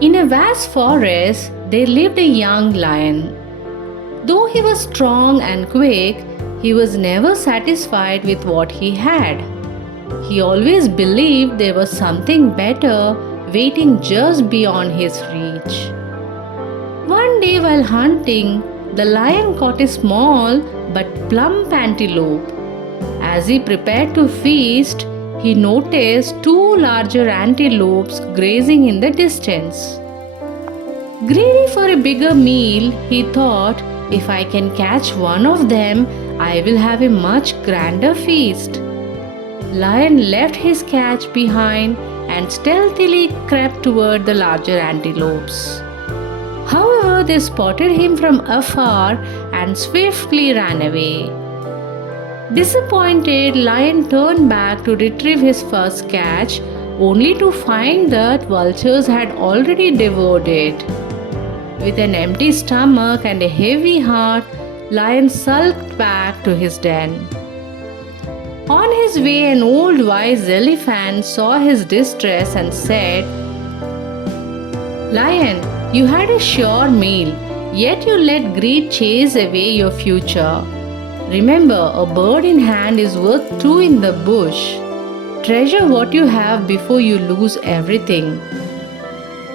In a vast forest, there lived a young lion. Though he was strong and quick, he was never satisfied with what he had. He always believed there was something better waiting just beyond his reach. One day while hunting, the lion caught a small but plump antelope. As he prepared to feast, he noticed two larger antelopes grazing in the distance. Greedy for a bigger meal, he thought, if I can catch one of them, I will have a much grander feast. Lion left his catch behind and stealthily crept toward the larger antelopes. However, they spotted him from afar and swiftly ran away. Disappointed, Lion turned back to retrieve his first catch, only to find that vultures had already devoured it. With an empty stomach and a heavy heart, Lion sulked back to his den. On his way, an old wise elephant saw his distress and said, Lion, you had a sure meal, yet you let greed chase away your future. Remember, a bird in hand is worth two in the bush. Treasure what you have before you lose everything.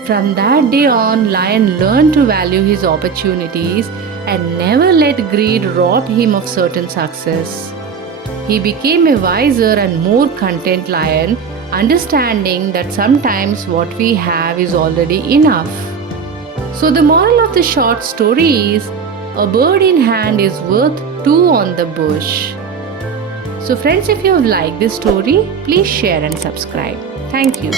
From that day on, Lion learned to value his opportunities and never let greed rob him of certain success. He became a wiser and more content lion, understanding that sometimes what we have is already enough. So the moral of the short story is, a bird in hand is worth two on the bush. So friends, if you have liked this story, please share and subscribe. Thank you.